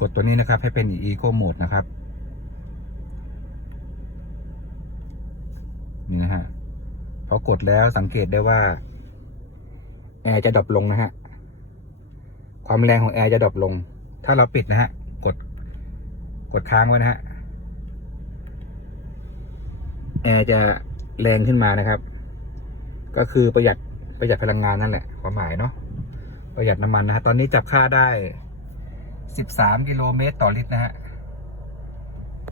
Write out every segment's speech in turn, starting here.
กดตัวนี้นะครับ ให้เป็น Eco Mode นะครับ นี่นะฮะพอกดแล้วสังเกตได้ว่า แอร์จะดรอปลงนะฮะ ความแรงของแอร์จะดรอปลง ถ้าเราปิดนะฮะ กด กดค้างไว้นะฮะ แอร์จะแรงขึ้นมานะครับ ก็คือประหยัดประหยัดพลังงานนั่นแหละความหมายเนาะประหยัดน้ำมันนะฮะ ตอนนี้จับค่าได้ 13 กิโลเมตรต่อลิตรนะฮะ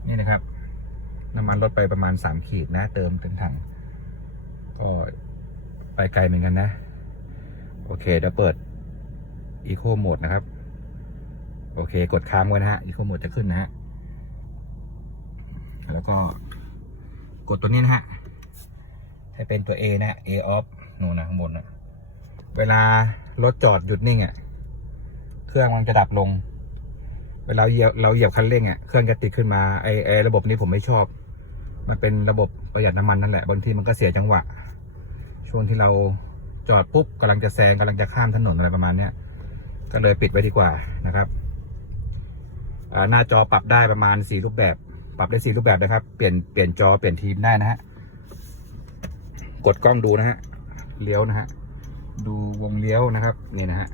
นี่นะครับ น้ำมันลดไปประมาณ 3 ขีดนะ เติมเต็มถัง ก็ไปไกลเหมือนกันนะ โอเคเดี๋ยวเปิด Eco Mode นะครับ โอเค กดค้างไว้นะฮะ Eco Mode จะขึ้นนะฮะ แล้วก็กดตัวนี้นะฮะให้เป็นตัว A นะ A off นู่นนะข้างบนนะเวลารถจอดหยุดนิ่งอะ่ะ เครื่องมันจะดับลง เวลาเหยียบเราเหยียบคันเร่งอะเครื่องจะติดขึ้นมาไอไอระบบนี้ผมไม่ชอบ มันเป็นระบบประหยัดน้ำมันนั่นแหละบางทีมันก็เสียจังหวะ ช่วงที่เราจอดปุ๊บกำลังจะแซงกำลังจะข้ามถนนอะไรประมาณเนี้ยก็เลยปิดไว้ดีกว่านะครับหน้าจอปรับได้ประมาณสี่รูปแบบ ปรับได้สี่รูปแบบนะครับ เปลี่ยนเปลี่ยนจอเปลี่ยนทีมได้นะฮะกดกล้องดูนะฮะเลี้ยวนะฮะดูวงเลี้ยวนะครับนี่นะฮะ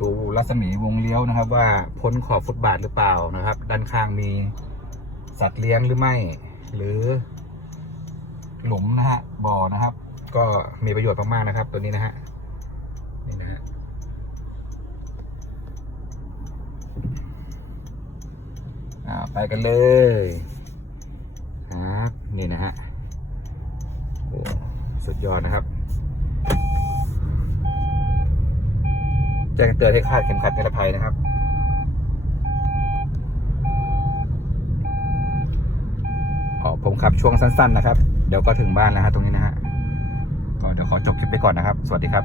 ดูรัศมีวงเลี้ยวนะครับ ว่าพ้นขอบฟุตบาทหรือเปล่านะครับ ด้านข้างมีสัตว์เลี้ยงหรือไม่ หรือ หลุมนะฮะบ่อนะครับ ก็มีประโยชน์มากๆนะครับ ตัวนี้นะฮะนี่นะฮะอ่าไปกันเลยครับนี่นะฮะโอ้สุดยอดนะครับ แจ้งเตือนให้คาดเข็มขัดนิรภัยนะครับ อ๋อผมขับช่วงสั้น ๆ นะครับ เดี๋ยวก็ถึงบ้านแล้วฮะตรงนี้นะฮะก็เดี๋ยวขอจบคลิปไปก่อนนะครับ สวัสดีครับ